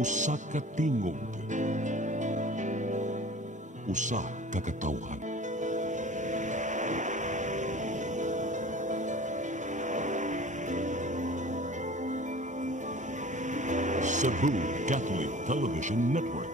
Usa ka tingog, usa ka katawhan. Cebu Catholic Television Network.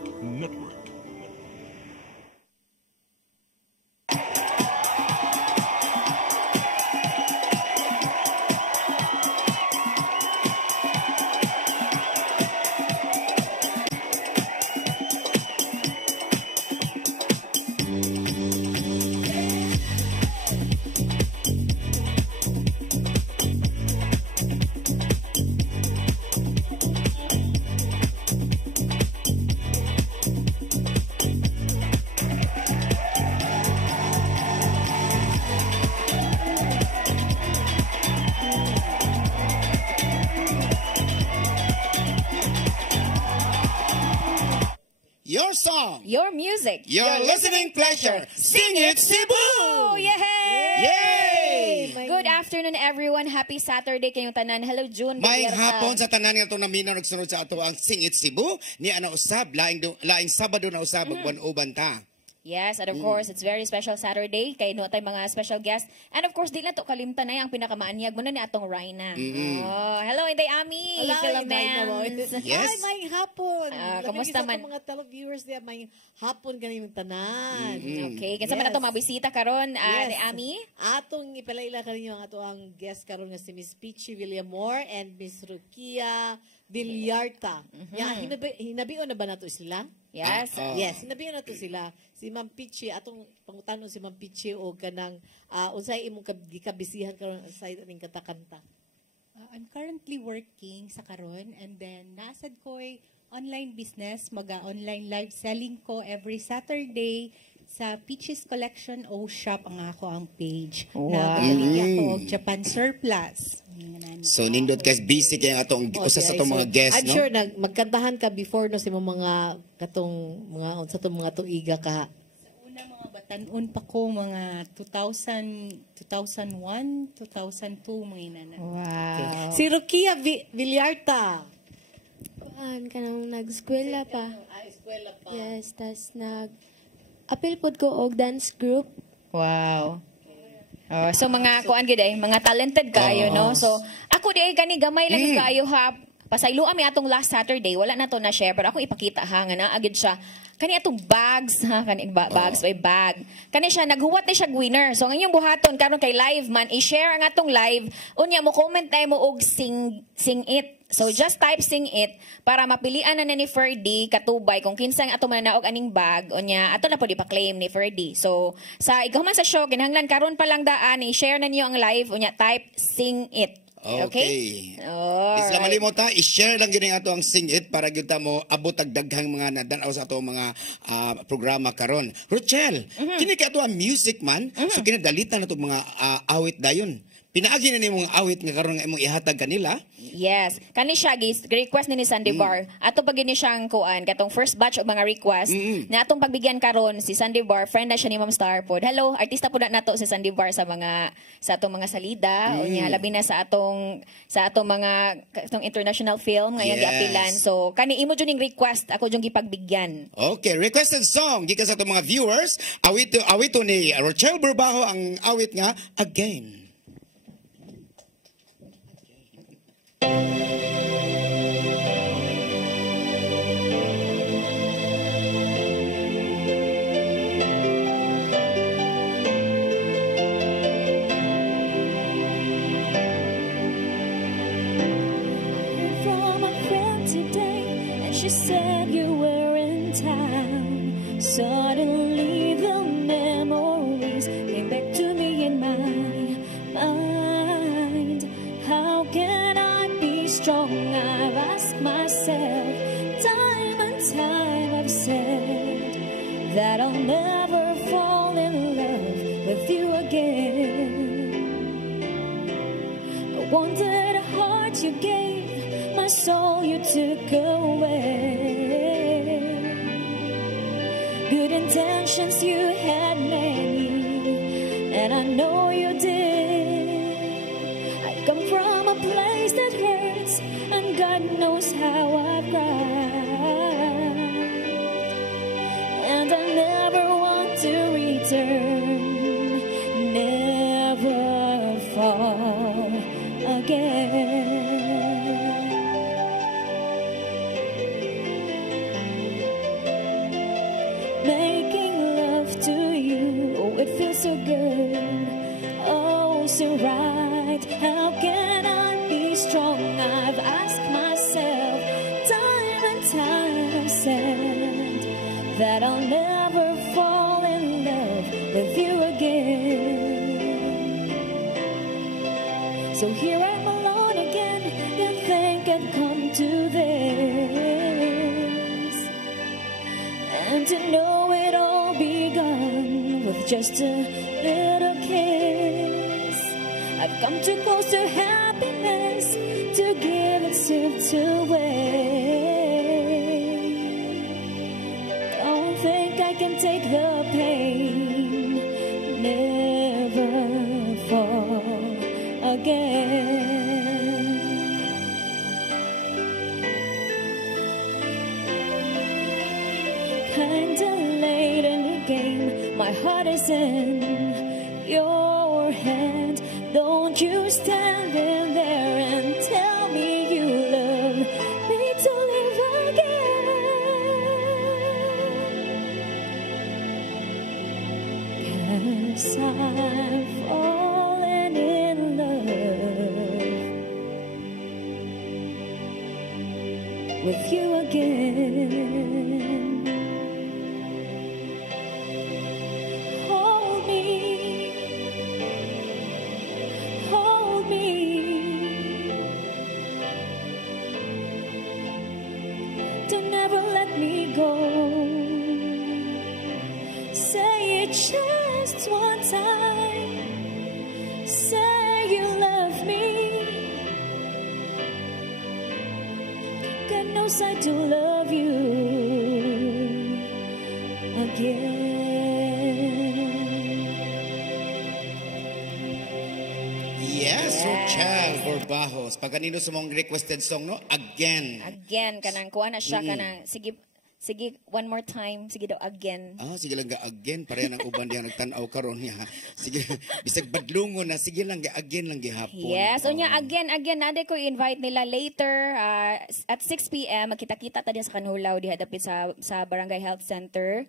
Your song, your music, your listening pleasure. Sing it, Cebu! Yay! Yay! Good afternoon, everyone. Happy Saturday kayong tanan. Hello, June. May hapon sa tanan nga itong naminaw nagsunod sa ato ang Sing It Cebu. Ni ana usab, laing Sabado na usab, uban ta. Yes, and of course, it's very special Saturday. Kaya no tayo mga special guests. And of course, di lang to kalimtan na yung pinakamaanyag mo na ni atong Rhina. Oh, hello, Inday Ami. Philomenes. Yes. Ay, may hapon. Kamusta man? Mga televiewers niya, may hapon ganyan tanan. Okay, kasi man atong mabisita karon, Inday Ami. Atong ipalaila kaninyo ang ato ang guest karon nga si Miss Peachy Villamor and Miss Rukia Villarta. Hinabion na ba nato sila? Yes. Yes, hinabion na to sila. Si Ma'am Peachy, atong pangutanon si Ma'am Peachy o kanang unsay imong gikabisihan karon sa aning katakanta. I'm currently working sa karon and then nasad ko'y online business, online live selling ko every Saturday sa Peaches Collection o Shop ang ako ang page. Wow. Nagaling ako og Japan Surplus. So nindot guys, busy kay atong usa sa atong mga guests, I'm no? sure magkantahan ka before no si mga katong mga unsa tong mga tuiga ka. Sa una mga batanon pa ko mga 2001, 2002 mga inana. Wow. Okay. Si Rukia Villarta. Kanang nag-eskwela pa. Eskwela pa. Yes, tas apil pod ko og dance group. Wow. So mga kuan gid mga talented kayo no. So ako di ay kani gamay lang kayo ha. Pasaylo ami atong last Saturday, wala na to na share pero ako ipakita ha nga na agid siya. Kani atong bags ha, kani bags by bag. Kani siya naghuwat na siya winner. So ngayong buhaton karon kay live man i-share ang atong live. Unya mo comment tayo mo og sing it. So just type sing it para mapilian na ni Ferdy katubay kung kinsang ato mananaog aning bag unya ato na pud ipa-claim ni Ferdy. So sa ikaw man sa show kinahanglan karon pa lang daan i-share na niyo ang live unya type sing it. Okay. Isla malimot ta, i-share lang gini ato ang Sing It para gyud ta mo abot ag daghang mga nadanaw sa ato mga programa karon. Rochelle, kini ka ato ang music man, so kinadalitan nato mga awit dayon. Pinaagi na nimong awit nga karon nga imong ihatag kanila. Yes. Kani siya request ni Sandy Bar. Ato pag gini siyang kuan katong first batch of mga request na atong pagbigyan karon si Sandy Bar, friend na siya ni Ma'am Starpod. Hello, artista pud nato si Sandy Bar sa atong mga salida unya labi na sa atong mga international film ngayon giapilan. So kani imo jud ning request ako jud gipagbigyan. Okay, requested song gikan sa atong mga viewers. Awito ni Rochelle Burbajo ang awit nga Again. She said you were in town. Suddenly the memories came back to me in my mind. How can I be strong? I've asked myself time and time. I've said that I'll never fall in love with you again. I wanted a heart you gave, my soul you took away. Good intentions you had many, and I know you did. I come from a place that hurts, and God knows how I've cried. return, never fall again. Making love to you, oh, it feels so good, oh, so right. How can I be strong? I've asked myself time and time, I've said that I'll never fall in love with you again. So here I'm alone again, didn't think I'd come to this, and to know it all begun with just a little kiss. I've come too close to happiness to give itself away. Don't think I can take the pain, never fall again. Kinda late in the game, my heart is in your hand. Don't you stand in there and tell me you love me to live again. 'Cause I'm falling in love with you again. Hold me, hold me. Don't ever let me go. Say it just one time. Say you love me. God knows I do love you again. Yes, Rochelle Borbajos. Pag kanino sa mong requested song, no? Again. Again, kanang kuha na siya, kanang, sige, one more time, sige daw, again. Sige lang ga again. Pareha ng uban diyan nagtanaw karon niya. Sige, bisag badlungon na. Sige lang ga again lang gihapon. Yes, o niya, again, nade ko i-invite nila later at 6 p.m. Magkita-kita ta diya sa Kanhulaw, diha dapit sa Barangay Health Center.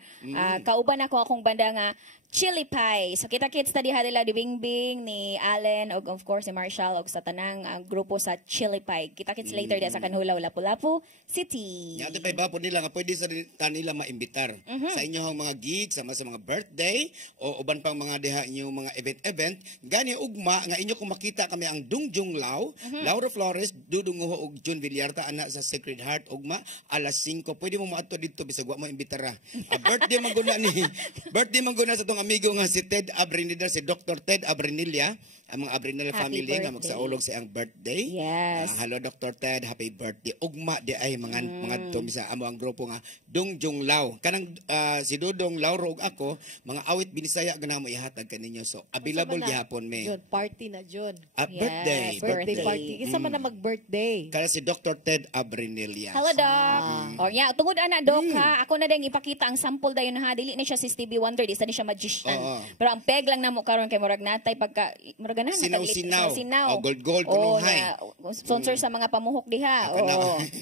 Kauban ako akong banda nga Chili Pie. So kita-kits ta diha nila ni Bingbing, ni Allen, og of course ni Marshall, og sa tanang grupo sa Chili Pie. Kita-kits later diha sa Kanhulaw, Lapu-Lapu City. Yate pa iba po nila nga pwede sa nila maimbitar sa inyong mga gigs, sa mga birthday o uban pang mga diha inyong mga event gani ugma nga inyo kung makita kami ang Dungjong Law, Laura Flores, Dudunguho og June Villarta ana sa Sacred Heart ugma alas 5 pwede mo maadto dito bisag wa mo imbitara. Birthday man guna ni birthday man guna sa tong amigo nga si Ted Abrinilla, si Dr. Ted Abrinilla, ang mga Abrinilla family nga magsaulog sa ang birthday. Yes. Hello Dr. Ted, happy birthday. Ugma di ay mga tumisa amo ang grupo nga Dungjong Law. Kanang si Dudong Lauro ug ako, mga awit binisaya gana mo ihatag kaninyo. So available gihapon me. Jun, party na Jun. Birthday. Birthday party. Isa man na mag-birthday. Kaya si Dr. Ted Abrinilla. Hello, Doc. O nya, tungod ana, Doc, ha. Ako na din ipakita ang sample dayon ha. Dili ni siya si Stevie Wonder, di sa ni siya magician. Pero ang peg lang namo karon kay murag natay pagka murag na Sinaw. Gold kununghay. Sponsor sa mga pamuhok diha.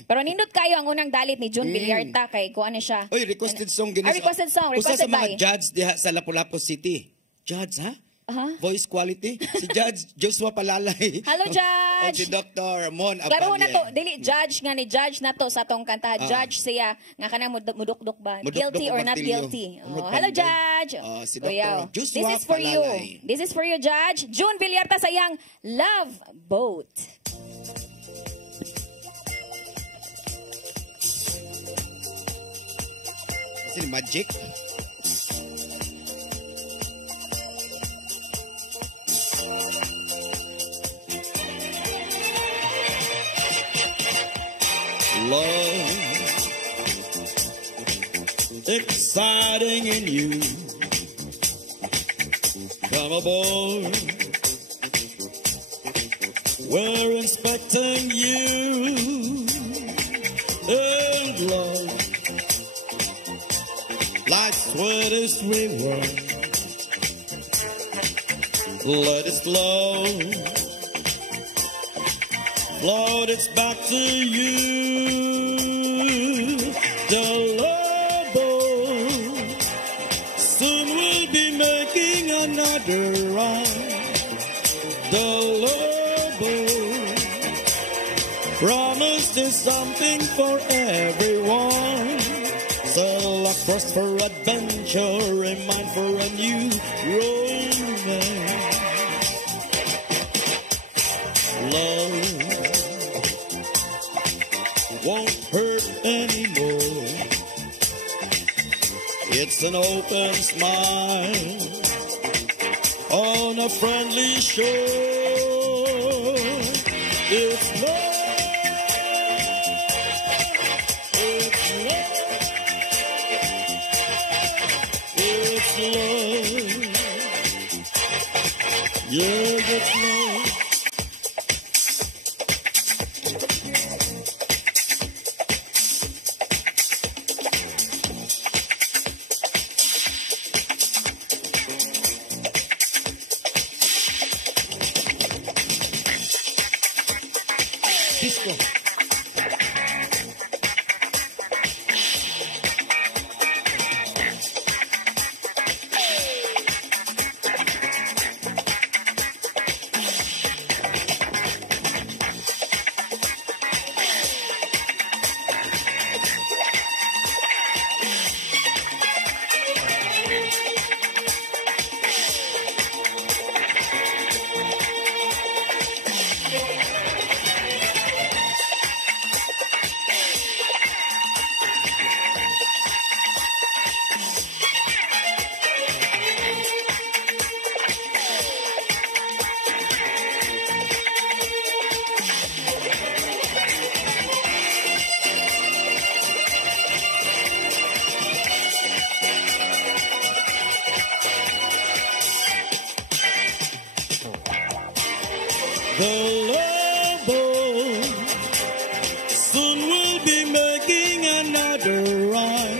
Pero nindot kayo ang unang dalit ni June Villarta kay kuan ni siya. Oy, requested song ginis. Requested song, Usa requested sa mga by. judge diha sa Lapu-Lapu City. Judge, ha? Voice quality. Si Judge Joshua Palalay. Hello, Judge. O si Dr. Mon Klaro na to, Abalye. dili judge nga ni judge na to sa tong kanta. Judge siya nga kanang mudukduk ba? Guilty or not Martilyo. guilty? Umot Hello, panday. Judge. Si Kuya, Dr. Joshua This is for you. Palalay. This is for you, Judge. June Villarta sa iyang Love Boat. Kasi ni Magic. Love, exciting in you. Come aboard. We're inspecting you. And love, like sweetest reward. let it flow. Float it back to you. The love soon we'll be making another run. The love promised is something for everyone. Select first for adventure, remind for a new romance. Love won't hurt anymore. It's an open smile on a friendly shore. It's love. It's love. It's love. Yeah, it's love. Disco. The love soon we'll be making another run.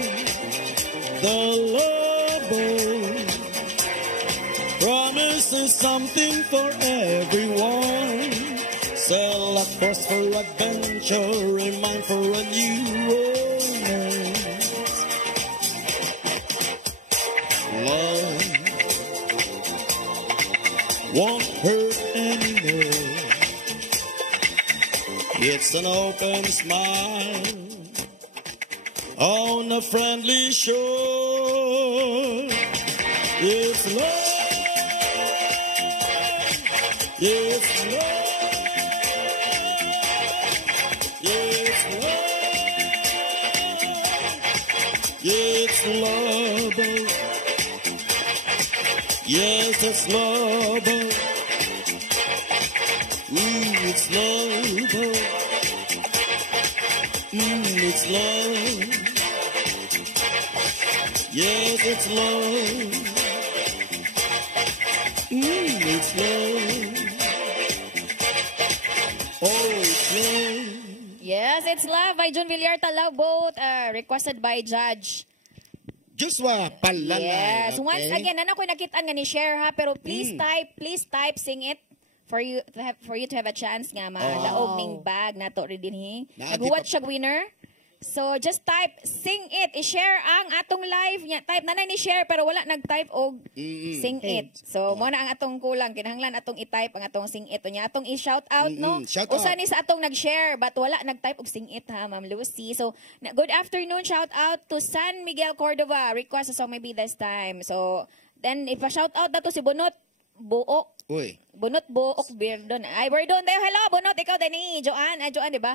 The love promises something for everyone. Select course for adventure, remind for a new romance. Love won't hurt anymore. It's an open smile on a friendly shore. It's love. It's love. It's love. It's love. Yes, it's love. It's love. It's love. Yes, it's love. It's love. Oh, it's love. Yes, it's Love by June Villarta, Love Boat, requested by Judge. Joshua Palanay. Yes. Okay. Once again, ano ko nakita nga ni share ha, pero please type, sing it for you to have a chance nga malaog ning bag nato rin dinhi. Nag-watch siya winner. So just type, sing it, i-share ang atong live niya. Type na ni share pero wala nag-type og sing it. So mo na ang atong kulang, kinahanglan atong i-type ang atong sing it niya. Atong i-shout out no. Usa ni sa atong nag-share but wala nag-type og sing it ha, Ma'am Lucy. So good afternoon, shout out to San Miguel Cordova. Request a song maybe this time. So then if a shout out dato si Bunot Buok. Uy. Bunot Buok Birdon. Ay Birdon dayo. Hello Bunot, ikaw din ni Joanne. Ay Joanne di ba?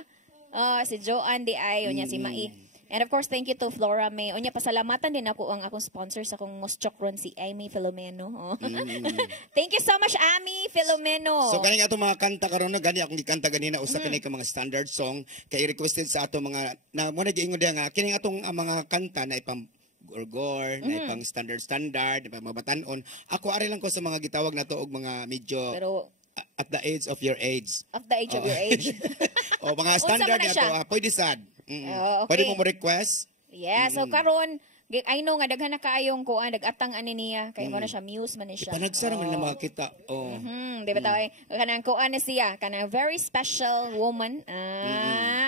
Si Joanne di ay, onya si Mai. And of course, thank you to Flora May. Onya, pasalamatan din ako ang akong sponsor sa akong moschokron, si Amy Filomeno. Oh. Thank you so much, Amy Filomeno. So, kaning ato mga kanta karon na gani akong gikanta ganina usa kani ka mga standard song kay requested sa ato mga na mo na giingon diha nga kining atong mga kanta na ipang gorgor, na ipang standard, na ipang mga batanon. Ako ari lang ko sa mga gitawag na to og mga medyo Pero at the age of your age. Of the age of your age. O mga standard Unsa man na na siya? to, pwede sad. Okay. Pwede mo request. Yeah, so karon I know nga daghan na kaayong kuan dagatang ani niya kay mo na siya muse man ni siya. Panagsara man na makita. Oh. Di ba tawag? Kanang kuan na siya, kanang very special woman.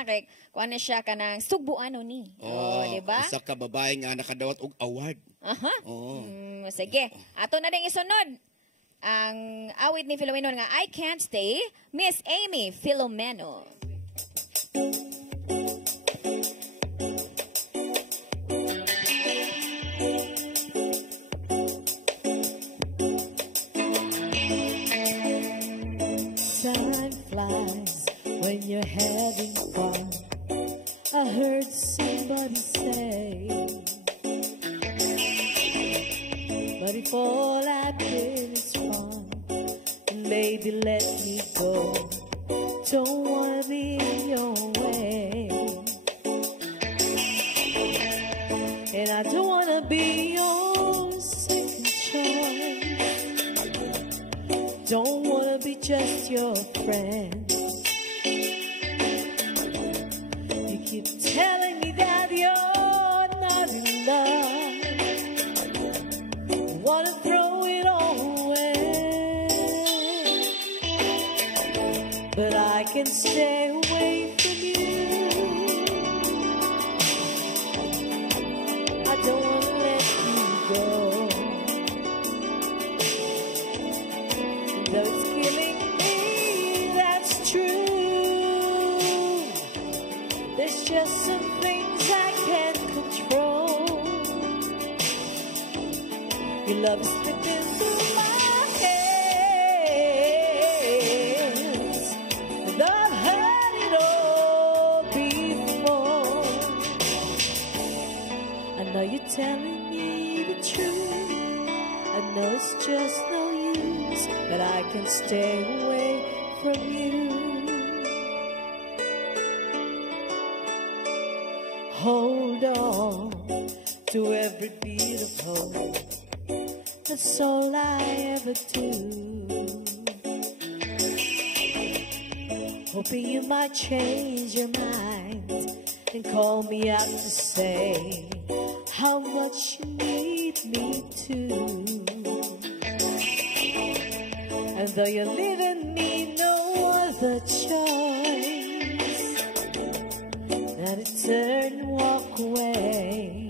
Kay kuan na siya kanang subuan ni. Di ba? Usa ka babae nga nakadawat og award. Aha. Oh. Sige. Ato na ding isunod. Ang awit ni Filomeno nga I Can't Stay, Miss Amy Filomeno. Time flies when you're having fun. I heard somebody say, but if all I've been is fun, then baby let me go. Don't wanna be in your way, and I don't wanna be your second choice. Don't wanna be just your friend. You keep telling me that you're not in love. You wanna throw it all away, but I can stay away from you. I don't wanna let you go. Though it's killing me, that's true. There's just some things I can't control. Your love is slipping through my hands, and I've had it all before. I know you're telling me the truth. I know it's just no use, but I can stay away from you. Hold on to every beat of hope. That's all I ever do. Hoping you might change your mind and call me out to say how much you need me to. And though you're leaving me no other choice than to turn and walk away,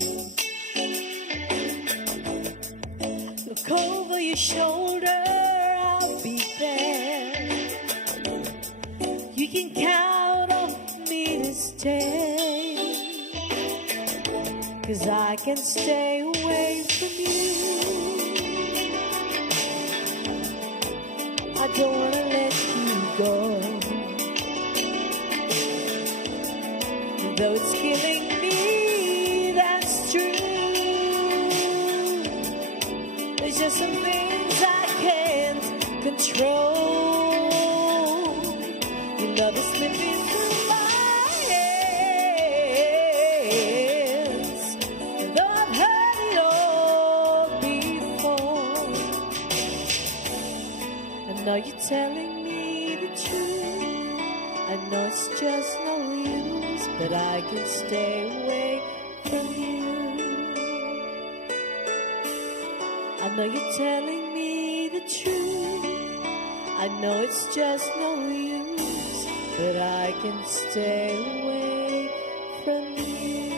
look over your shoulder, I'll be there. You can count on me to stay, 'cause I can stay away from you. I don't wanna let you go. Though it's killing me, that's true. There's just some things I can't control. Your love is slipping through my hands, and though I've heard it all before, I know you're telling me the truth. I know it's just no use, but I can stay away from you. I know you're telling me the truth. I know it's just no use, but I can stay away from you.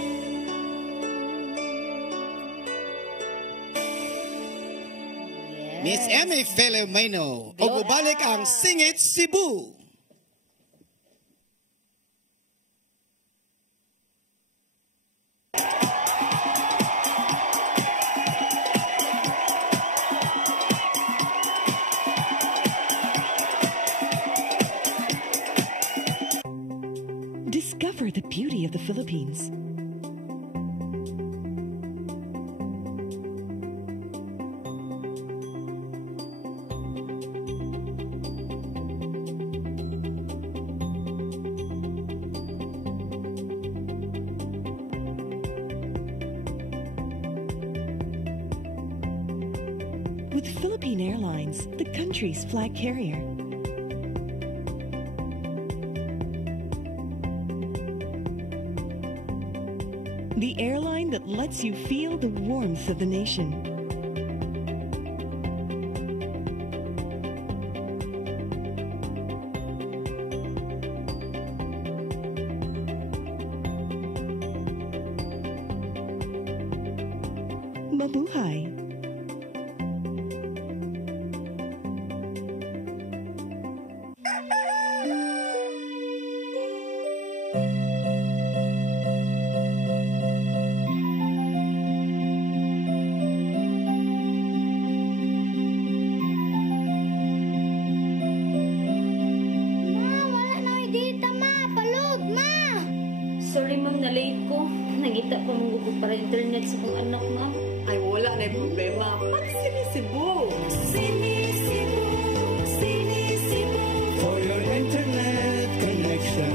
Miss Amy Filomeno. Og ubalik ang Singit Cebu. Discover the beauty of the Philippines. With Philippine Airlines, the country's flag carrier. the airline that lets you feel the warmth of the nation. Mabuhay! Sorry ma'am, na-late ko. Nangita ko mong para internet sa kong anak ma'am. Ay, wala na yung problema. Pag-sinisibo. Sinisibo, sinisibo. For your internet connection.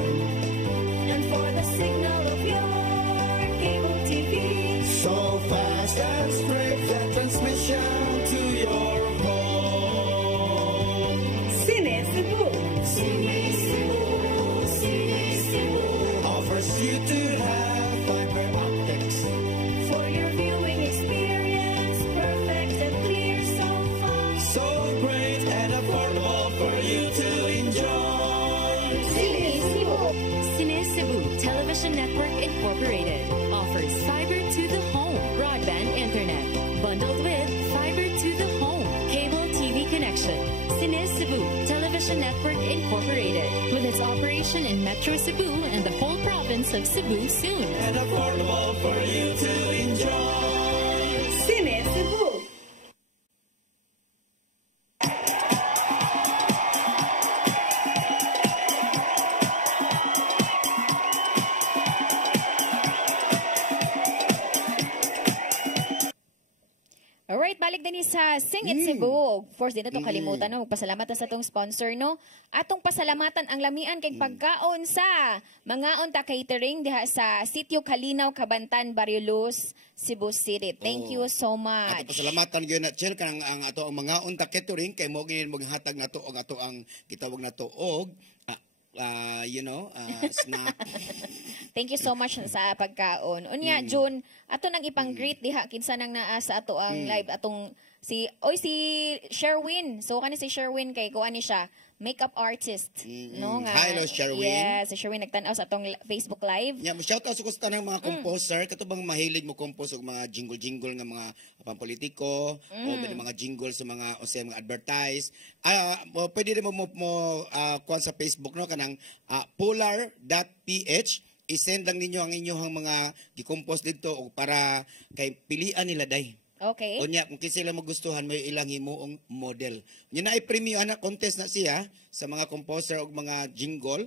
And for the signal of your cable TV. So fast and straight that transmission to your home. Sinisibo. Sinisibo, sinisibo. Offers you to have fiber optics. For your viewing experience, perfect and clear so far. So great and affordable for you to enjoy. Sinisibo. Sinisibo Television Network Incorporated offers fiber to the home broadband internet bundled with fiber to the home cable TV connection. Sinisibo Television Network Incorporated with its operation in Metro Cebu and the whole province of Cebu soon. And affordable for you to enjoy. Sinisibo. Alright, balik din sa Sing It Cebu. Of course, di na ito kalimutan, no? Magpasalamat na sa itong sponsor, no? Atong pasalamatan ang lamian kay pagkaon sa mga unta catering diha sa Sitio Kalinaw, Cabantan, Barrio Luz, Cebu City. Thank you so much. Ato pasalamatan gyud na Chel kanang ang ato ang mga unta catering kay mo gyud maghatag nato og ato ang gitawag nato og snack. Thank you so much sa pagkaon. Unya, June, ato nang ipang-greet diha kinsa nang naa sa ato ang live atong si Sherwin. So kani si Sherwin kay kuan ni siya, makeup artist, no nga. Hello, Sherwin. Yes, si Sherwin nagtan-aw sa atong Facebook live. Yeah, mo shout out sa kusta ng mga composer, katubang mahilig mo compose og mga jingle nga mga pampolitiko o mga jingle sa mga mga advertise. Pwede rin mo kuan sa Facebook no kanang polar.ph. I-send lang ninyo ang inyong mga gi-compose dito o para kay pilian nila day. Okay. Unya kung kinsa sila magustuhan mo ilang himuong model. Nya na i-premium ana contest na siya sa mga composer og mga jingle.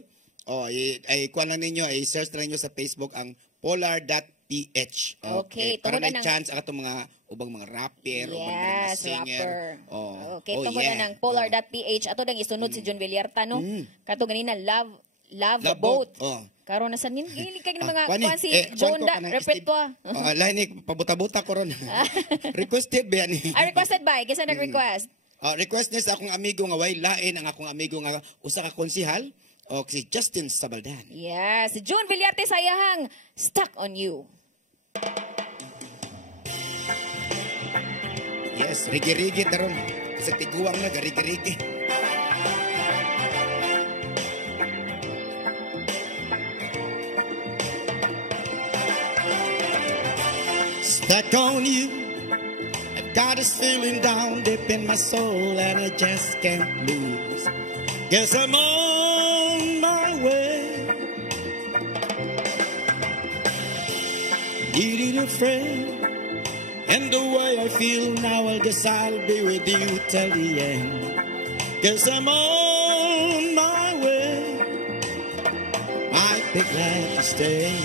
Ay kuan lang ninyo, i-search lang ninyo sa Facebook ang polar.ph. Okay, para tungod may na chance ang atong mga ubang mga rapper o mga singer. Rapper. Okay, tungod na ng polar.ph ato dang isunod si John Villarta no. Kato ganina Love the Boat. Karon na sa nili kay mga kuan si John da repeat ko. Lain ni pabuta-buta ko ron. Requested ba ni? Requested by kinsa nag-request? Request niya sa akong amigo nga way lain ang akong amigo nga usa ka konsehal o si Justin Sabaldan. Yes, si June Villarte sayahang Stuck on You. Yes, rigi-rigi taron. Sa tiguang na garigi-rigi. Stuck on you. I've got this feeling down deep in my soul and I just can't lose. Guess I'm on my way. Needed a friend. And the way I feel now, I guess I'll be with you till the end. Guess I'm on my way. Might be glad to stay.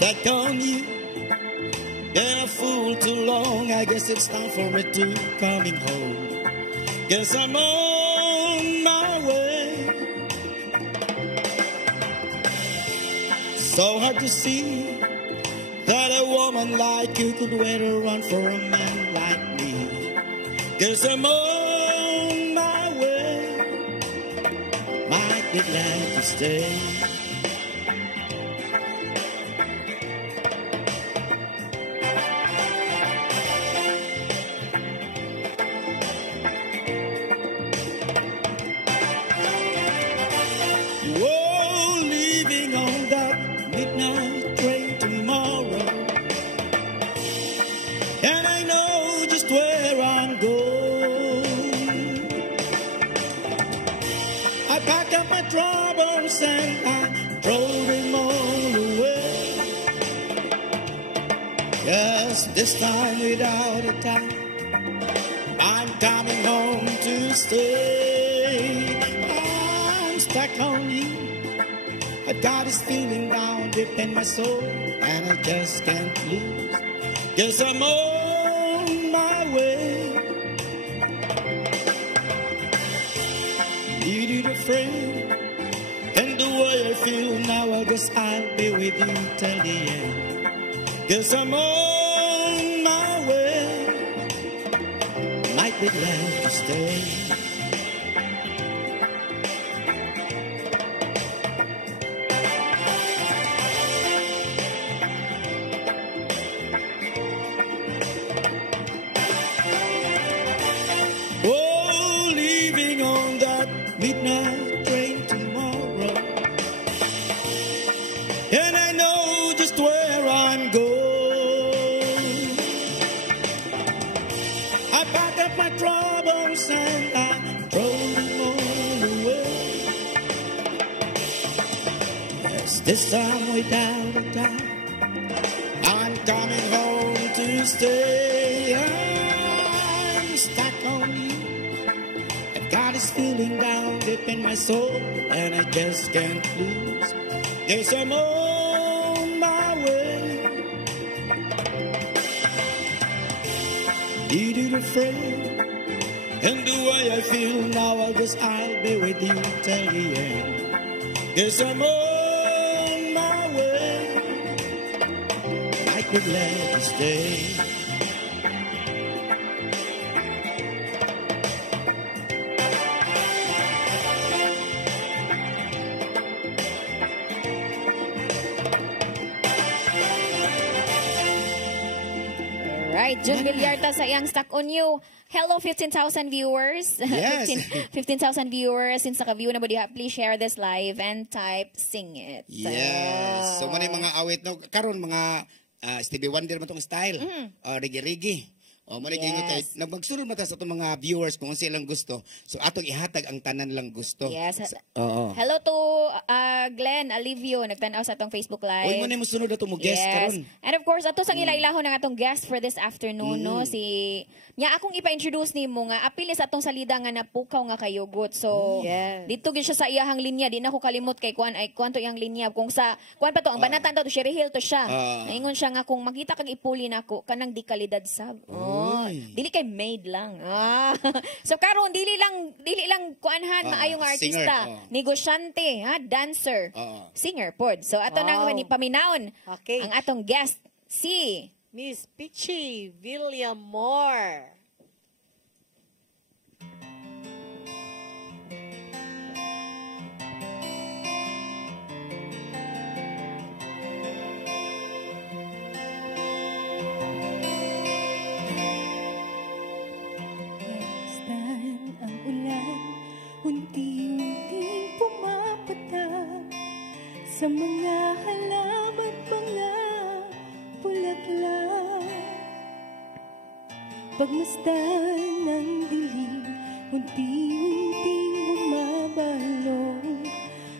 Stuck on you. Been a fool too long. I guess it's time for me to coming home. Guess I'm on my way. So hard to see that a woman like you could wait around for a man like me. 'Cause I'm on my way, might be glad to stay. Whoa, leaving on that midnight train tomorrow, and I know just where I'm going. I pack up my troubles and I throw them all away. Yes, this time without a doubt, I'm coming home to stay. I'm stuck on you. I've got this feeling down deep in my soul, and I just can't lose. 'Cause I'm on my way. Needed a friend, and the way I feel now, I guess I'll be with you till the end. 'Cause I'm on my way, might be glad to stay. Oh, leaving on that midnight train tomorrow, and I know just where I'm going. I pack up my troubles and I throw them all away. Yes, this time without a doubt, I'm coming home to stay. I'm stuck on you. I've got this feeling down deep in my soul, and I just can't lose. Guess I'm on my way. Needed a friend, and the way I feel now, I guess I'll be with you till the end. Guess I'm on my way, I'd be glad to stay. Right, June Villarta sa iyang Stuck on You. Hello, 15,000 viewers. Yes. 15,000 viewers. Since naka-view na ba diha, please share this live and type Sing It. Yes. So, man yung mga awit no, karon mga Stevie Wonder mo tong style. Rigi-rigi. O, man yung Yes. magsunod mo ta sa itong mga viewers kung silang gusto. So, atong ihatag ang tanan lang gusto. Yes. Oo. Hello to Glenn Alivio, nagtanaw sa atong Facebook Live. Uy, man yung sunod na itong guest karon. And of course, ato sang ilailahon ng atong guest for this afternoon, no? Si nya akong ipa-introduce nimo nga apil sa atong salida nga napukaw nga kayugot. So, Yes. dito gyud siya sa iyahang linya, di na ko kalimot kay kuan ay kuan to iyang linya kung sa kuan pa to ang banatan to Sherry Hill to siya. Naingon siya nga kung makita kag ipuli nako kanang di kalidad sab. Oh, dili kay made lang. So karon dili lang kuanhan maayong singer, artista, negosyante, ha, dancer, singer pod. So ato nang ni paminawon Okay. ang atong guest si Miss Peachy Villamor. Pagmasdan ang ulan, unti-unting pumapatak sa mga halaman, mga bulaklak. Pagmasdan ng dilim, unti-unting bumabalong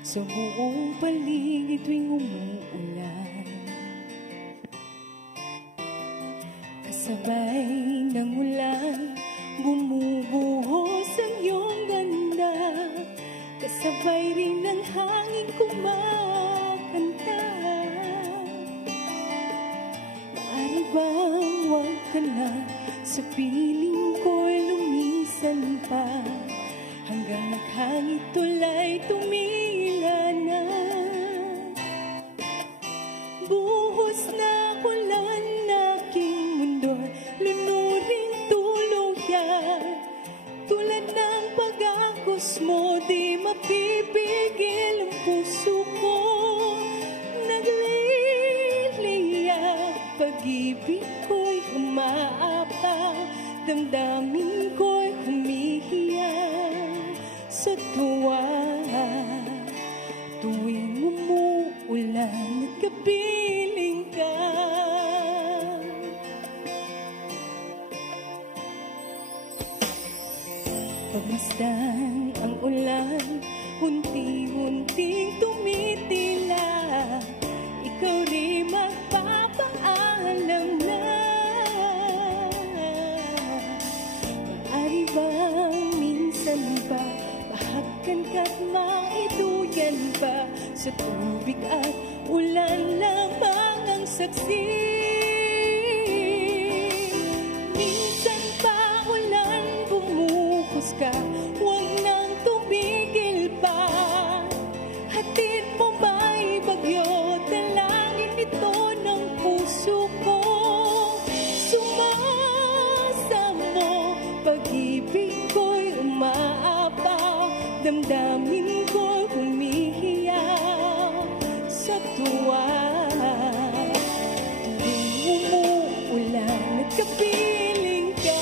sa buong paligid tuwing umuulan. Kasabay ng ulan, bumubuhos ang iyong ganda. Kasabay rin ng hangin kumakanta. Maaari bang huwag ka na sa piling ko'y lumisan pa, hanggang naghangit tulay tumila na. Buhos na kulay pag-ibig ko'y umaapaw, damdamin ko'y humihiyang sa tuwa. Tuwing umuulan at kapiling ka, pagmasdan ang ulan, unti-unting tumitila, ikaw rin magpapaalam na. Maaari bang minsan ba bahagkan ka't maiduyan ba, sa tubig at ulan lamang ang saksi? Minsan pa ulan bumuhos ka, huwag nang tumigil pa. Hatid mo ba'y bagyo, dalangin ito ng puso ko. Sumasamo, pag-ibig ko'y umaapaw, damdamin ko'y humihiyaw sa tuwa. Tuwing umuulan at kapiling ka,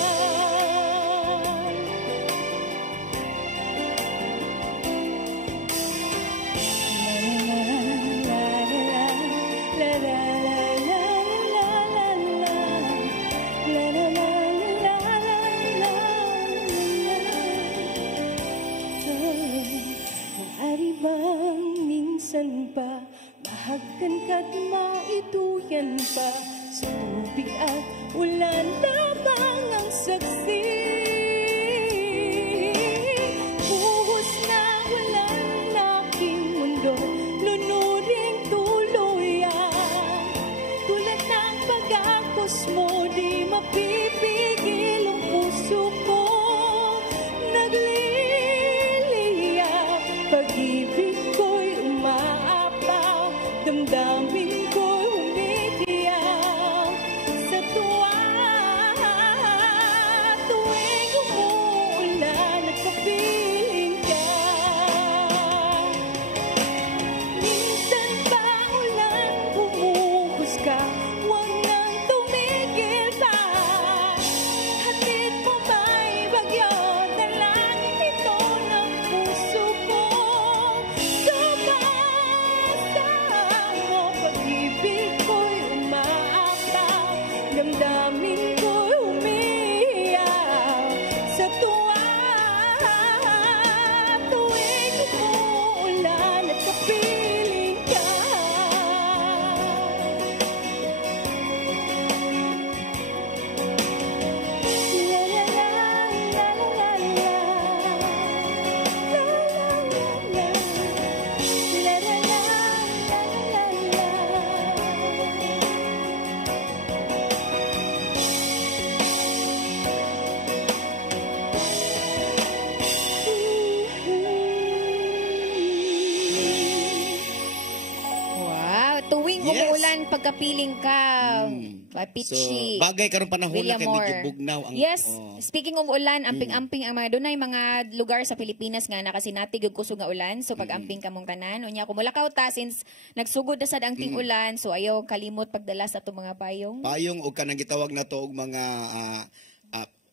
maaari bang minsan pa mahagkan ka't maituyan pa, sa tubig at ulan lamang ang saksi? Buhos na ulan aking mundo, lunuring tuluyan. Tulad ng pag-akos mo, di mapipigil ang puso ko. Nagliliyap, pag-ibig ko'y umaapaw, damdamin ko'y humihiyaw sa tuwa. Tuwing umuulan at kapiling ka, minsan pa ulan bumuhos ka, huwag nang tumigil pa. Hatid mo ba'y bagyo, dalangin ito ng puso ko. Sumasamo, pag-ibig ko'y umaapaw, damdamin ko'y humihiyaw sa tuwa. Tuwing umuulan at kapiling ka, la la la la la la la la la Wow, tuwing Yes. umuulan pagkapiling ka. So, Pichi. bagay karong panahon na William kay medyo Moore. bugnaw ang Yes, oh. speaking of ulan, amping-amping ang mga dunay mga lugar sa Pilipinas nga nakasinatig og kusog nga ulan. So pag amping kamong tanan, unya ko mulakaw ta since nagsugod na sad ang ting ulan, so ayaw kalimot pagdala sa atong mga payong. Payong o kanang gitawag na to og mga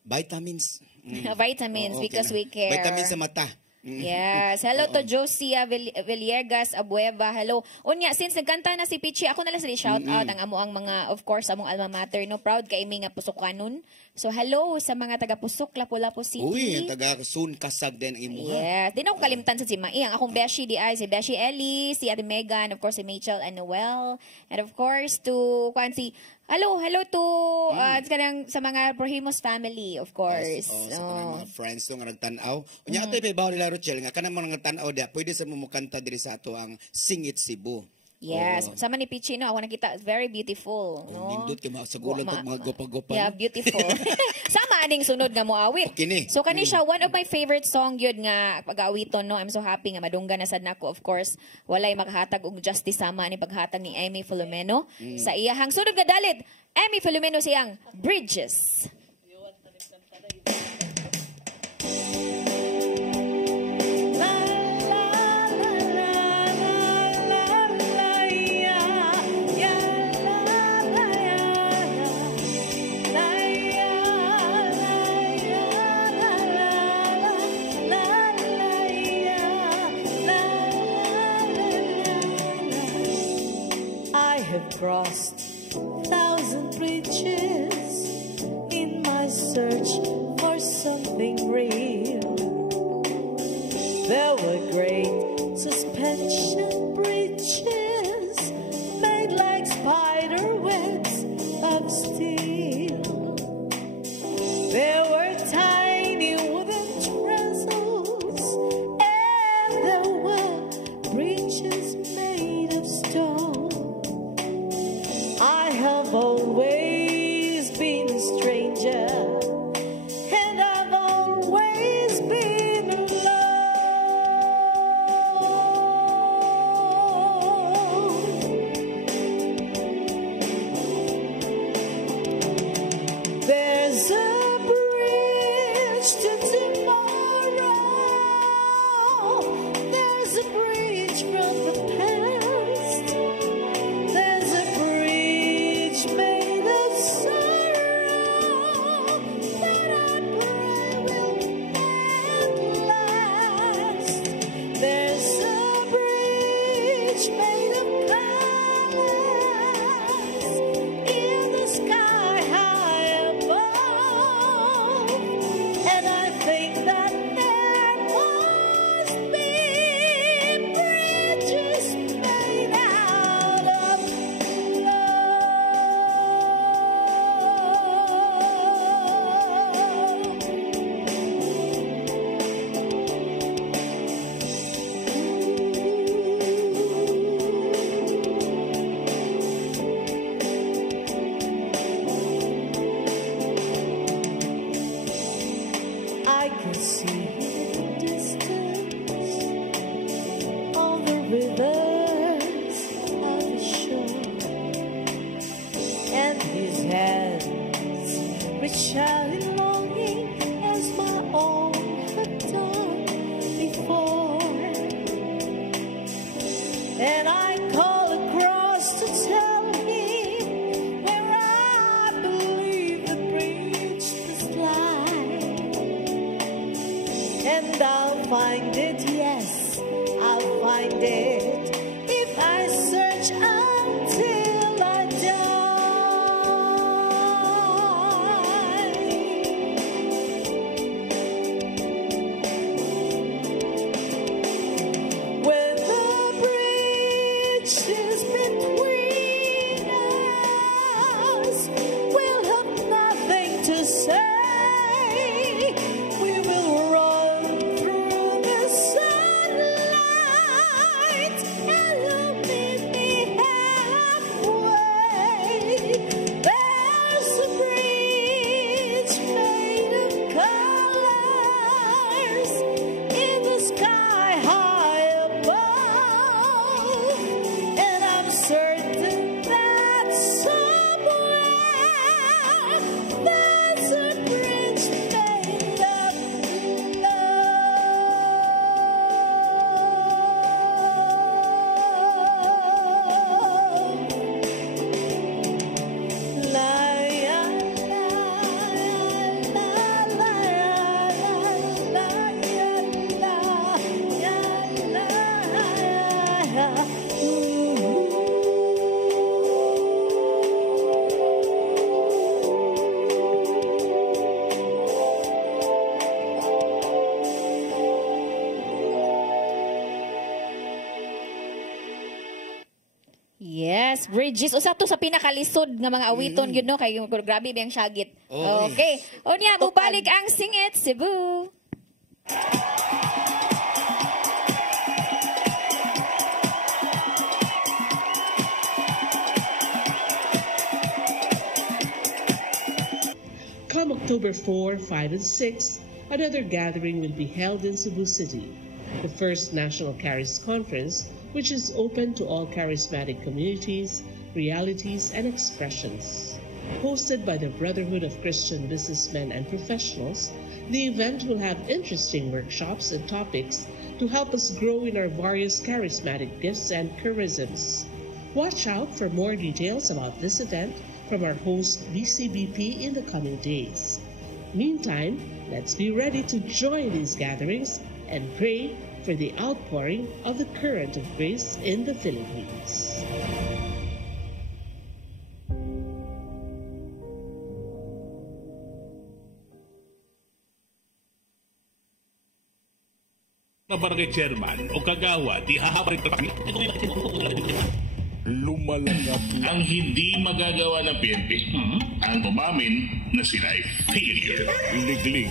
vitamins. Vitamins, Oo, because okay we na. care. Vitamins sa mata. Yes. Hello to Josia Villegas Abueva. Hello. Unya, since nagkanta na si Pichi, ako na lang sa shout out ang amo ang mga, of course, among alma mater. No? Proud kay mi nga Pusokanon. So, hello sa mga taga-Pusok, Lapu-Lapu City. Uy, taga Sun Kasag din ang imuha. Yes. Di na ako kalimtan sa si Mai. Ang akong Beshi di ay si Beshi Ellie, si Ate Megan, of course si Machel and Noel. And of course to hello to sa mga Prohimos family, of course. Sa kanang mga friends to nga nagtanaw. Unya atay pay bawal nila Rochelle nga kanang mga tanaw dia pwede sa mumukanta diri sa ato ang Singit Cebu. Yes, sama ni Pichi, no? Ako nakita, very beautiful. No? Nindot kay mga sagulan tag mga gopa-gopa. Yeah, no? beautiful. Sama aning sunod nga mo awit. Okay ni. So kani siya one of my favorite song yun nga pag-awiton, no. I'm so happy nga madunggan na sad nako, of course. Walay makahatag og justice sama ni paghatag ni Amy Filomeno sa iyahang sunod nga dalit. Amy Filomeno siyang Bridges. crossed 1,000 bridges in my search for something real. There were great suspension bridges made like spider webs of steel. There were tiny wooden trestles, and there were bridges made of stone. I have always been a stranger, and I've always been alone. There's a bridge to tomorrow. There's a bridge from the past. There's a bridge made of sorrow that I pray will not last. There's a bridge made of colors in the sky high above, and I think that there must be bridges made out of I can see in the distance all the rivers on the shore, and his hands reach out in longing as my own had done before. And I call across to tell him where I believe the bridge must lie. And I'll find it, yes, I'll find it if I search until I die. When the bridge is between us, we'll have nothing to say. We will run through the sunlight, and you'll meet me halfway. There's a bridge made of colors in the sky high above, and I'm certain that somewhere there's a bridge made of love. La ya la la la la ya la ya la. Yes, bridges. Usa to sa pinakalisod nga mga awiton yun, no? Kay grabe biyang syagit. Oy. Okay. O niya, mubalik ang Singit Cebu. Come October 4, 5, and 6, another gathering will be held in Cebu City, the first National Charis Conference, which is open to all charismatic communities, realities, and expressions. Hosted by the Brotherhood of Christian Businessmen and Professionals, the event will have interesting workshops and topics to help us grow in our various charismatic gifts and charisms. Watch out for more details about this event from our host VCBP in the coming days. Meantime, let's be ready to join these gatherings and pray for the outpouring of the current of grace in the Philippines. na barangay chairman o kagawa, di hahabari ka kami. Lumalangat Ang hindi magagawa ng PNP, ang umamin na sila ay failure. liglig,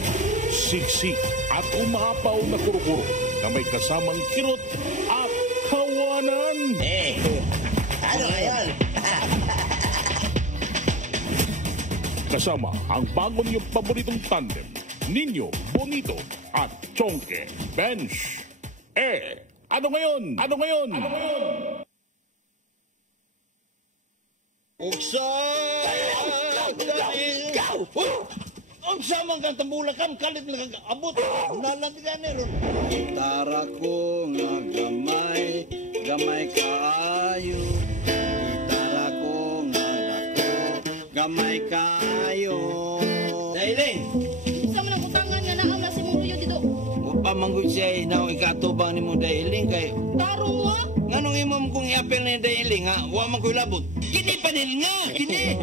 siksik at umapaw na kuro-kuro na may kasamang kirot at kawanan. Ano ngayon? Kasama ang bago niyong paboritong tandem, Nino Bonito at Chonke Bench. Ano ngayon? Ano ngayon? Ano ngayon? Ang samang kang tambulakan, kalit na kang abot. Nalandigan na ron. Gitara ko nga gamay kaayo. Gitara ko nga dako, gamay kaayo. Dailing! Sa man ang utangan nga naam na si mong luyo dito. Pamanggoy siya na ikatubang ni mo Dailing kay... Tarong mo? Nganong imam kong i-apel ni Dailing ha? Huwag man ko'y labot. Kini panil nga! Kini!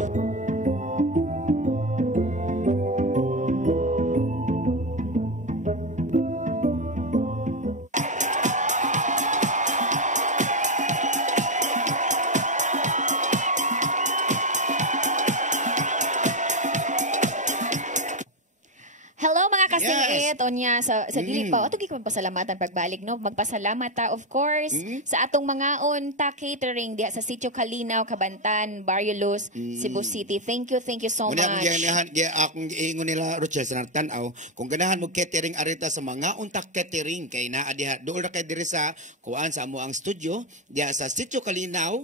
Hello mga kasingit. Onya sa dili pa ato gyud pasalamatan pagbalik no. Magpasalamat ta of course sa atong mga ta catering diha sa Sitio Kalinaw, Cabantan, Barrio Luz, Cebu City. Thank you so much. Akong iingon nila Rochelle sa tanaw kung ganahan mo catering arita sa mga unta catering kay naa diha dool ra kay diri sa kuan sa amo ang studio diha sa Sitio Kalinaw,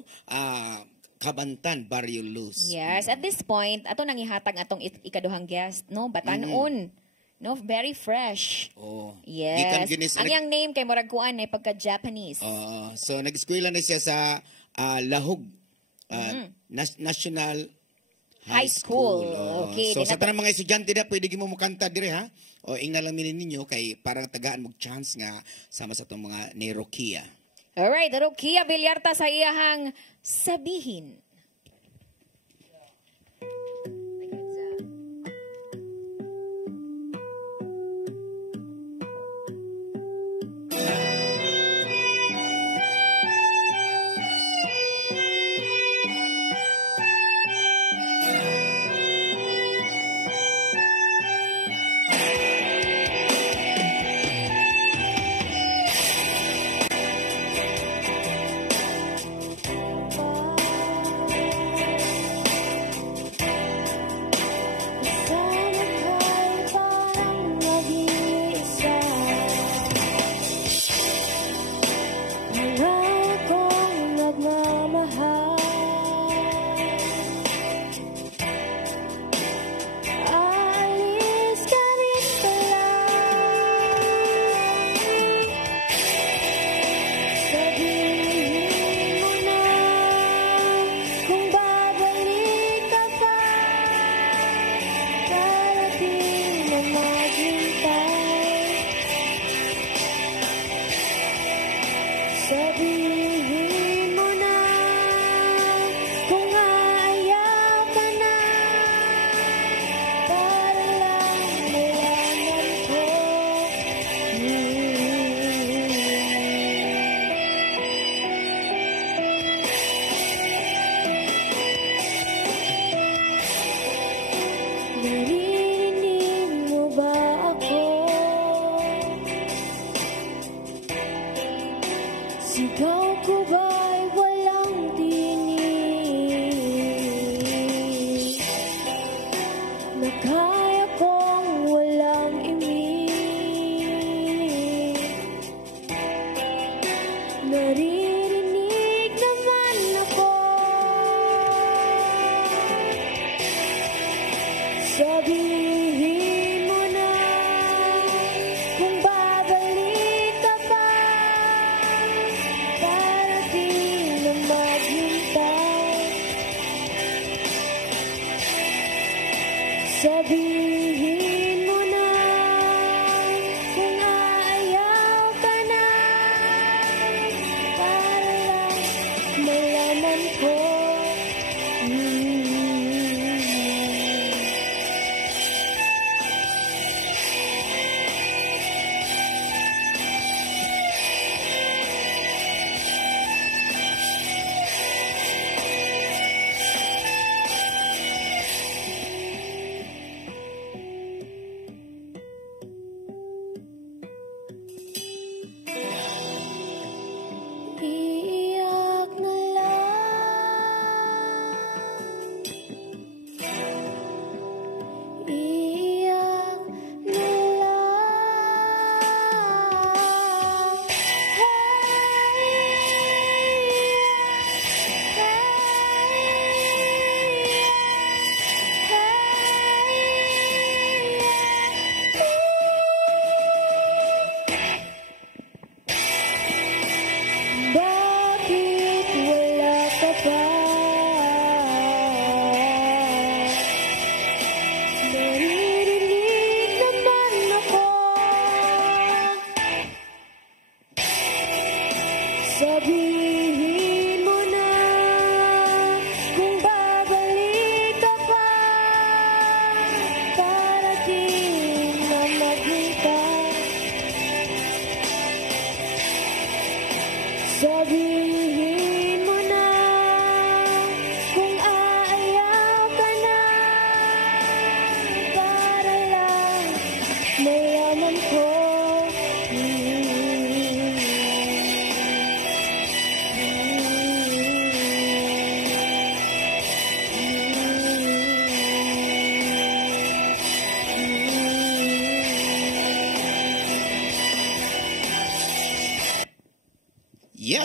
Cabantan, Barrio Luz. Yes, at this point ato nang ihatag atong ikaduhang guest no, Batanon. No, very fresh. Oh. Yes. Ang yang name kay murag kuan pagka-Japanese. So nag-eskwela na siya sa Lahog National High School. Okay. So sa tanang mga estudyante na pwede mo mukanta dire ha. O ingna lang ninyo kay parang tagaan mo chance nga sama sa tong mga ni Rokia. Alright, Rokia Villarta sa iyahang Sabihin. Sabihin mo na kung ayaw ka na para lang malaman ko.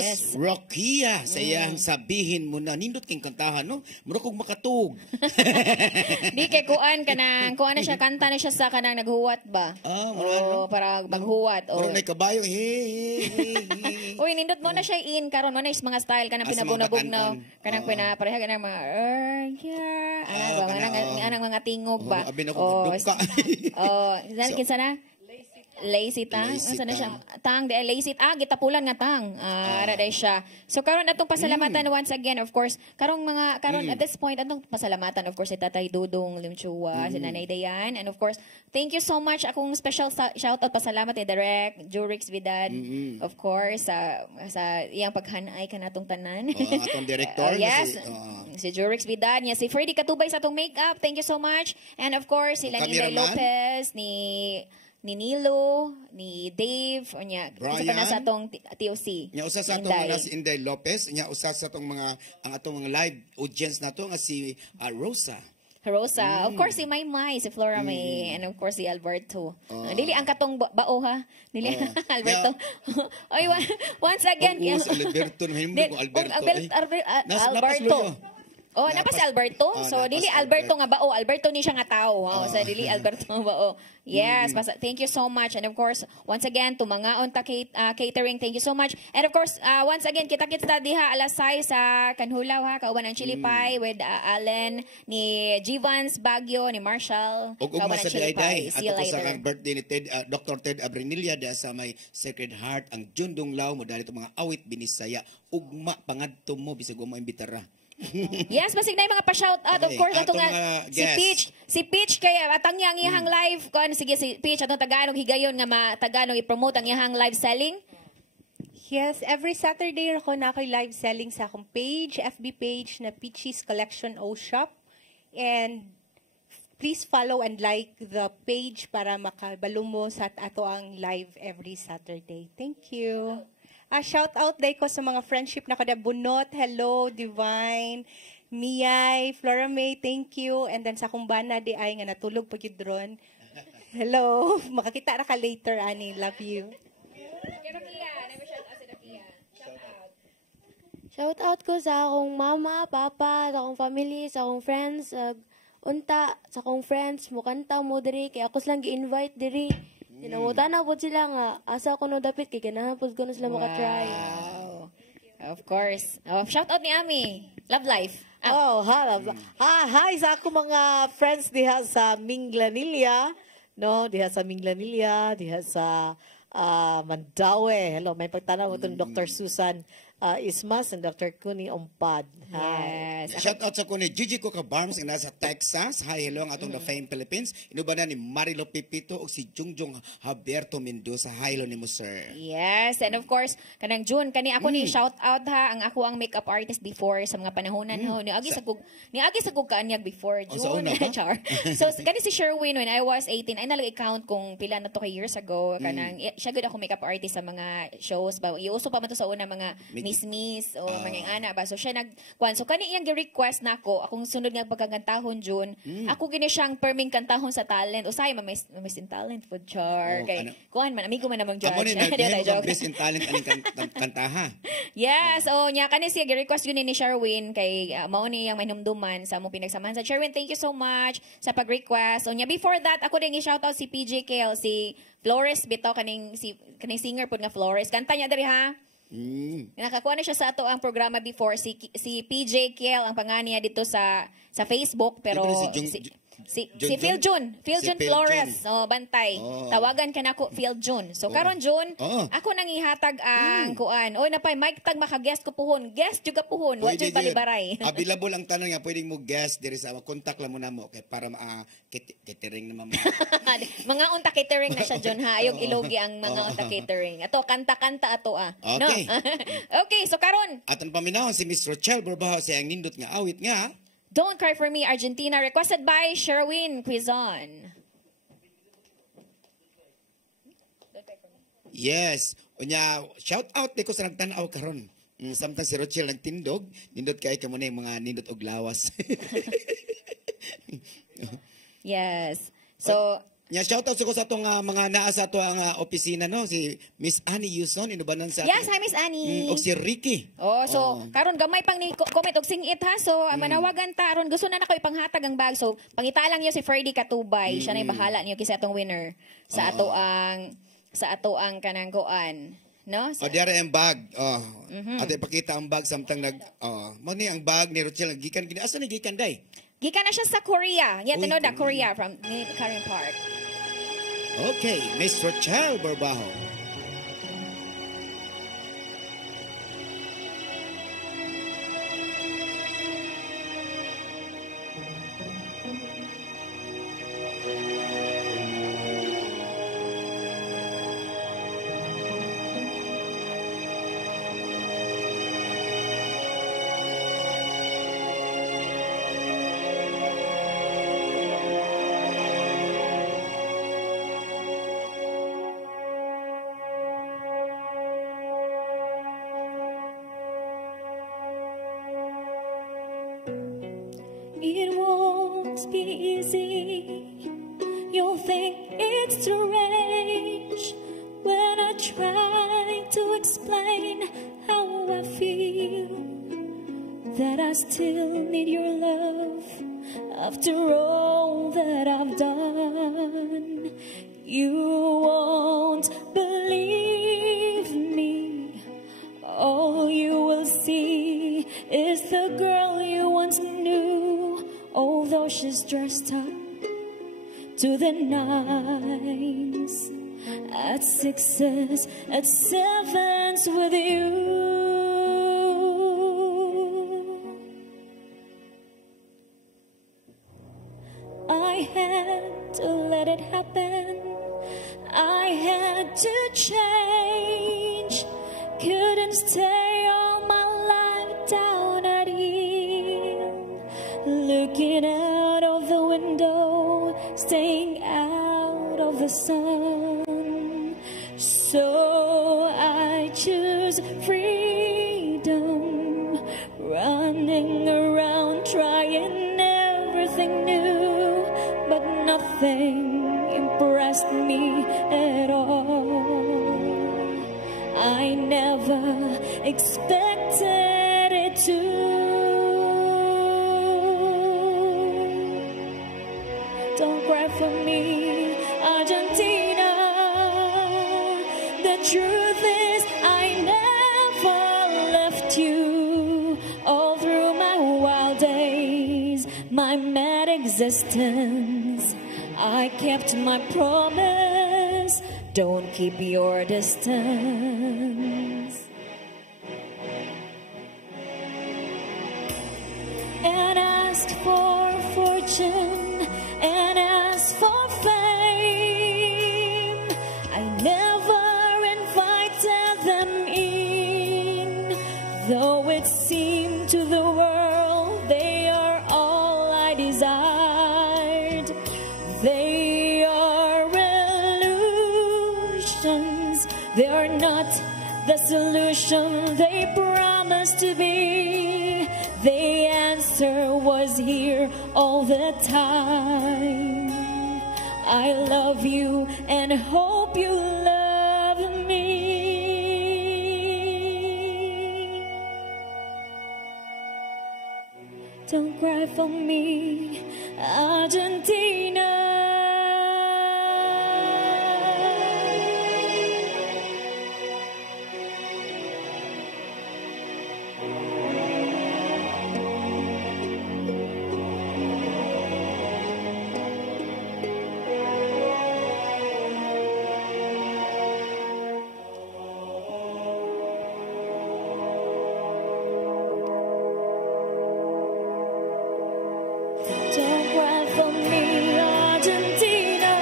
Yes. Rokia, sa iyang sabihin mo na, nindot king kantahan, no? Mura kong makatug. Di kay kuan na siya, kanta na siya sa kanang naghuwat ba? Marano? Para maghuwat. Mura na kabayo, Uy, nindot mo na siya karon mo na is mga style kanang pinabunabog na kanang pinapareha kanang mga anang mga tingog ba. Kinsa na? Lazy tang, asa na siya? Tang, lazy gitapulan nga tang. Ara day siya. So karon atong pasalamatan once again, of course. Karon at this point atong pasalamatan of course si Tatay Dudong Limchua, si Nanay Dayan, and of course, thank you so much akong special shout out pasalamat kay Direk Jurix Vidal, of course sa iyang paghanay kanatong tanan. Atong director yes. Si Jurix Vidal, niya si Freddy Katubay sa atong makeup. Thank you so much. And of course, si Lanilay Lopez, ni Nilo, ni Dave, o niya, isa pa na sa atong TOC. Nya usa sa atong mga si Inday Lopez, nya usa sa atong mga atong mga live audience nato nga si Rosa. Of course si Maymay, si Flora May, and of course si Alberto. Dili ang katong bao ha. Dili Alberto. Oy, once again. Alberto, Alberto. Oh, napa si Alberto? So dili Alberto nga bao, Alberto ni siya nga tao. So dili Alberto nga bao. Yes, thank you so much. And of course, once again to mga onta catering, thank you so much. And of course, once again kita-kits ta diha alas 6 sa Kanhulaw ha, kauban ng Chili Pie with Allen, ni Givans Baguio, ni Marshall, kauban ng Chili Pie. See you later. Sa birthday ni Ted, Dr. Ted Abrinilla da sa may Sacred Heart ang Jundong Law mo dali mga awit binisaya ugma pangadto mo bisag mo imbitara. Yes, basig na yung mga pa-shout out. Of course, atong si Peach kaya atang yang iyang live kon sige si Peach atong Tagalog higayon nga Tagalog i-promote ang iyang live selling. Yes, every Saturday ako na ako'y live selling sa akong page, FB page na Peaches Collection O Shop. And please follow and like the page para makabalo mo sa ato ang live every Saturday. Thank you. Shout out day ko sa mga friendship na kada Bunot, hello, Divine, Miyay, Flora May, thank you. And then sa kumbana di ay nga natulog pag yudron. Hello, makakita na ka later, Ani, love you. Shout out ko sa akong mama, papa, sa akong family, sa akong friends, unta, sa akong friends, mukanta mo diri, kaya ako silang gi-invite diri. Tinamutan na po sila nga, asa ako no dapit, kaya ganahan po ko na sila makatry. Wow. Of course. Shout out ni Ami. Love life. Hi sa ako mga friends diha sa Minglanilla, no? Diha sa Minglanilla, diha sa Mandaue. Hello, may pagtanaw mo itong Dr. Susan Ismas and Dr. Kuni Ompad. Yes. Shout out sa kuni Gigi Coca Barnes nga nasa Texas. Hi, hello ang atong The Fame Philippines. Inubanan ni Marilo Pipito o si Jungjong Haberto Mendoza. Hi, hello ni mo, sir. Yes, and of course, kanang June, kani ako ni shout out ha, ang ako ang makeup artist before sa mga panahonan ho. Niagi sa kog kaanyag before June. Char. So kani si Sherwin when I was 18, ay nalag count kung pila na to kay years ago. Kanang siya gud ako makeup artist sa mga shows ba. Iuso pa man to sa una mga Miss o mga ana ba. So siya nagkuan. So kani iyang gi-request nako akong sunod nga pagkakantahon June. Ako gini siyang perming kantahon sa talent. Usay Miss in Talent food char. Kay kuan man amigo man namang judge. Amo ni na Miss in Talent aning kantaha. Yes, nya kani siya gi-request yun ni Sherwin kay mao ni yang mainumduman sa among pinagsamahan sa Sherwin. Thank you so much sa pag-request. Nya before that ako din i-shout out si PJ KL, si Flores bitaw kaning singer pud nga Flores. Kanta niya diri ha. Nakakuha na siya sa ato ang programa before si PJ Kiel ang pangalan niya dito sa Facebook pero si Phil June Flores bantay tawagan ka nako Phil June so karon June ako nang ihatag ang kuan napay mic tag maka-guest ko puhon guest juga puhon wa jud balibaray available ang tanong nga pwedeng mo guest diri sa contact lang mo namo kay para catering naman mo mga unta catering na siya John ha ayog ilogi ang mga unta catering ato kanta ato no okay so karon aton paminawon si Miss Rochelle Borbaho sa ang nindot nga awit nga Don't Cry For Me, Argentina, requested by Sherwin Quizon. Yes. Unya, shout out ko sa nagtanaw karon. Samtang si Rochelle nagtindog, nindot kay kamo na yung mga nindot og lawas. Yes. So, Nya shout out ko sa atong mga naa sa atong opisina no si Miss Annie Yuson inubanan sa Yes, hi Miss Annie. og si Ricky. Oh, so karon gamay pang ni comment og singit ha. So manawagan ta aron gusto na nako ipanghatag ang bag. So pangita lang niyo si Ferdy Katubay. Siya na bahala niyo kisa atong winner sa ato ang kanang kuan. No? O diara ang bag. Ate ipakita ang bag samtang mo ni ang bag ni Rochelle gikan kini asa ni gikan day? Gikan na siya sa Korea. Yeah, tinoda Korea from Karen Park. Okay, Miss Rochelle Barbajo. It won't be easy. You'll think it's strange when I try to explain how I feel. That I still need your love after all that I've done. You won't believe me. All you will see is the girl you once knew, although she's dressed up to the nines, at sixes, at sevens with you. I had to let it happen. I had to change. Couldn't stay all my life down at here, looking out of the window, staying out of the sun. So I choose freedom, running around trying everything new, but nothing impressed me at all. I never expected it to. Don't cry for me, Argentina. The truth is I never left you. All through my wild days, my mad existence, I kept my promise. Don't keep your distance. And ask for fortune and ask for fame. I never invited them in, though it seemed to the world they are all I desired. They are illusions. They are not the solution they promised to be. The answer was here all the time. I love you and hope you love me. Don't cry for me, Argentina. Don't cry for me, Argentina.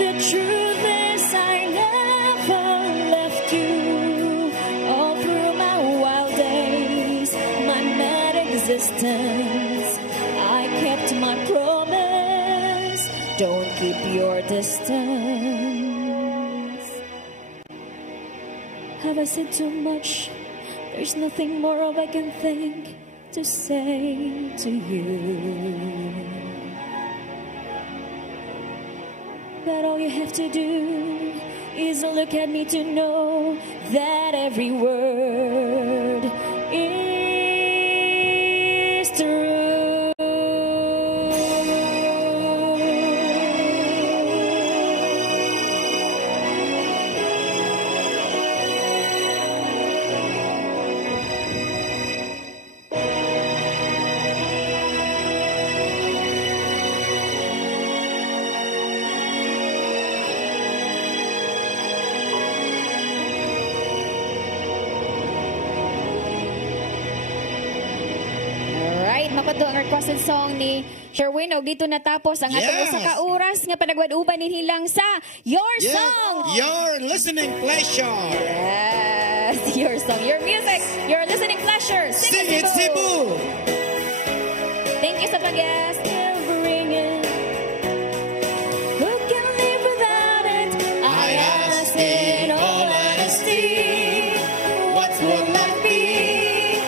The truth is I never left you. All through my wild days, my mad existence, I kept my promise. Don't keep your distance. Have I said too much? There's nothing more of I can think to say to you. that all you have to do is look at me to know that every word is true. Mapato ang requested song ni Sherwin. Og dito natapos ang atong Yes. usa ka oras nga panagwad-uban nilang sa Your Song. Your listening pleasure. Yes, Your Song, your music, your listening pleasure. Sing it, Cebu. Thank you sa pag-guest. Who can live without it? I ask in all honesty, what would life be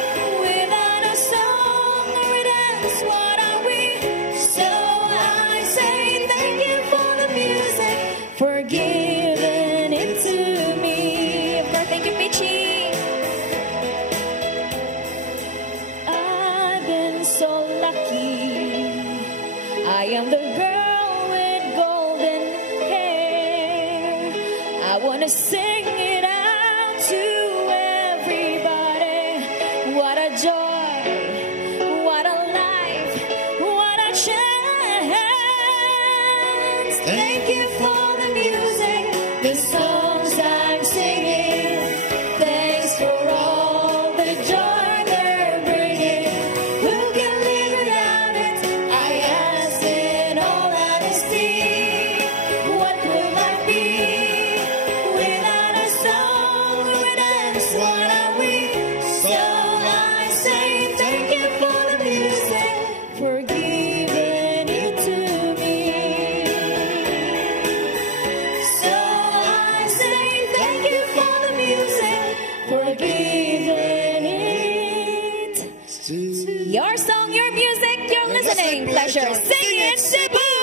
without a song or a dance? What are we? So I say thank you for the music, for giving it to me. Thank you, Pichi. I've been so lucky. I am the girl with golden hair. I wanna sing it out to everybody. What a joy, what a life, what a chance. Thank you for the music, the songs I'm singing. Thanks for all the joy they're bringing. Who can live without it? I ask in all honesty. What will life be without a song or a dance? What are we? So I say thank you for the music, for giving it to me. So I say thank you for the music, for giving it. Your song, your music, your listening pleasure. Sing it, Cebu!